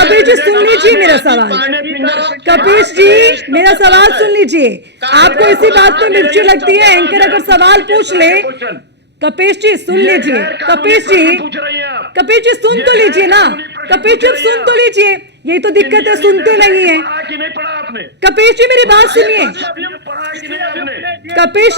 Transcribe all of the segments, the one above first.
कपिल जी सुन लीजिए मेरा सवाल। कपिल जी मेरा सवाल सुन लीजिए। आपको इसी बात पे मिर्ची लगती है, एंकर अगर सवाल पूछ ले। कपिल जी सुन लीजिए। कपिल जी सुन तो लीजिए ना। कपिल जी सुन तो लीजिए। यही तो दिक्कत है, सुनते नहीं है। कपिल जी मेरी बात सुनिए। कपिल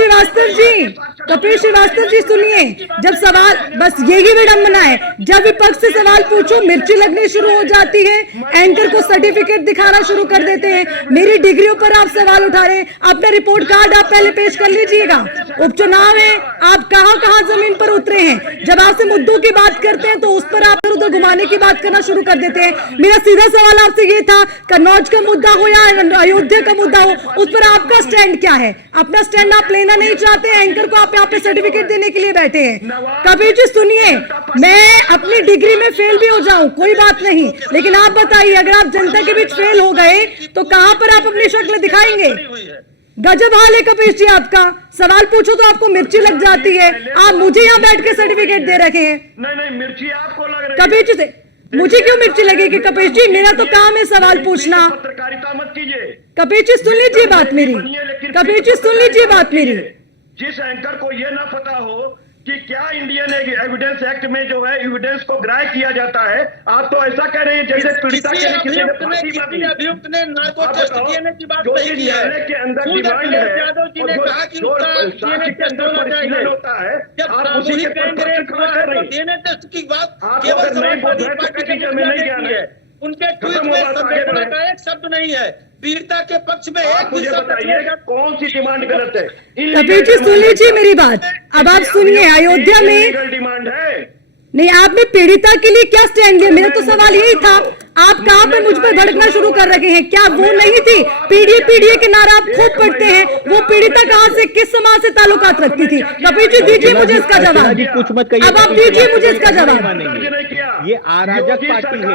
श्रीवास्तव जी सुनिए। जब सवाल, बस यही विडंबना है, जब विपक्ष से सवाल पूछो मिर्ची लगनी शुरू हो जाती है, एंकर को सर्टिफिकेट दिखाना शुरू कर देते हैं। मेरी डिग्रियों पर आप सवाल उठा रहे हैं। अपना रिपोर्ट कार्ड आप पहले पेश कर लीजिएगा। उपचुनाव है, आप कहां कहां जमीन पर उतरे हैं। जब आपसे मुद्दों की बात करते हैं तो उस पर आप उधर घुमाने की बात करना शुरू कर देते हैं। मेरा सीधा सवाल आपसे ये था, कन्नौज का मुद्दा हो या अयोध्या का मुद्दा हो, उस पर आपका स्टैंड क्या है? अपना स्टैंड आप लेना नहीं चाहते हैं, एंकर को आप यहाँ पे सर्टिफिकेट देने के लिए बैठे हैं। कपिल जी सुनिए, मैं अपनी डिग्री में फेल भी हो जाऊं कोई बात नहीं, लेकिन आप बताइए, अगर आप जनता के बीच फेल हो गए तो कहां पर आप अपनी शक्ल दिखाएंगे? गजब हाल है कपिल जी आपका। सवाल पूछो तो आपको मिर्ची लग जाती है। आप मुझे यहाँ बैठ के सर्टिफिकेट दे रखे हैं। नहीं, मिर्ची आपको लग रही है। कपिल जी से मुझे क्यों मिर्ची लगेगी? कपिल जी मेरा तो काम है सवाल पूछना। पत्रकारिता मत कीजिए। कपिल जी सुन लीजिए बात मेरी। कपिल जी सुन लीजिए बात मेरी। जिस एंकर को यह ना पता हो कि क्या इंडियन एविडेंस एक्ट में जो है एविडेंस को ग्राह्य किया जाता है, आप तो ऐसा कह रहे हैं जैसे पीड़िता के अभियुक्त ने नार्को टेस्ट डीएनए की बात नहीं की है। के अंदर डिमांड है, यादव जी ने कहा कि साक्ष्य के अंदर परिशीलन होता है, जब आप उसी के कांग्रेस डीएनए टेस्ट की बात केवल समाजवादी पार्टी के नहीं है। उनके ट्वीट में संवेदना का एक शब्द नहीं है। पीड़िता के पक्ष में एक मुझे बताइएगा कौन सी डिमांड गलत है? कपिल जी सुन लीजिए मेरी बात। अब आप सुनिए, अयोध्या में डिमांड है नहीं, आपने पीड़िता के लिए क्या स्टैंड लिया? मेरा तो सवाल यही था। आप कहां पे मुझ पर भड़कना शुरू कर रखे हैं? क्या वो नहीं थी पीडीए के नारा आप खूब पढ़ते हैं? वो पीड़िता कहां से, किस समाज से ताल्लुकात रखती थी? कपिल जी दीजिए मुझे इसका जवाब। अब आप दीजिए मुझे इसका जवाब। ये अराजक पार्टी है।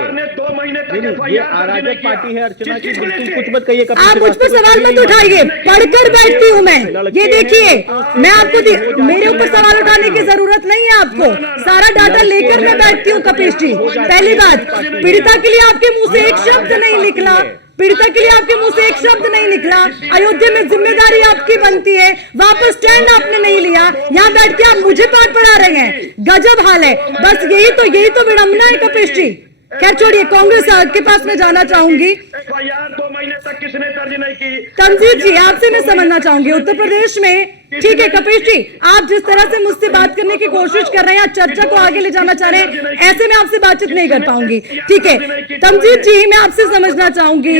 ये अराजक पार्टी है अर्चना जी, बिल्कुल कुछ मत कहिए। आप मुझ पर सवाल मत उठाइए, पढ़कर बैठती हूँ मैं। ये देखिए, मैं आपको मेरे ऊपर सवाल उठाने की जरूरत नहीं है। आपको सारा डाटा लेकर मैं बैठती हूँ कपिल जी। पहली बात, पीड़िता के लिए आपके मुंह से एक शब्द नहीं निकला। पीड़िता के लिए आपके मुंह से एक शब्द नहीं निकला। अयोध्या में जिम्मेदारी आपकी बनती है, वापस स्टैंड आपने नहीं लिया। यहाँ बैठ के आप मुझे पाठ पढ़ा रहे हैं। गजब हाल है। बस यही तो विडंबना है कपिल जी। खैर छोड़िए, कांग्रेस के पास मैं जाना चाहूंगी। FIR 2 महीने तक किसने दर्ज नहीं की? तमजीद जी आपसे मैं समझना चाहूंगी, उत्तर प्रदेश में ठीक है कपिल जी, आप जिस तरह से मुझसे बात करने की कोशिश कर रहे हैं, चर्चा को आगे ले जाना चाह रहे हैं, ऐसे में आपसे बातचीत नहीं कर पाऊंगी। ठीक है तमजीद जी, मैं आपसे समझना चाहूंगी,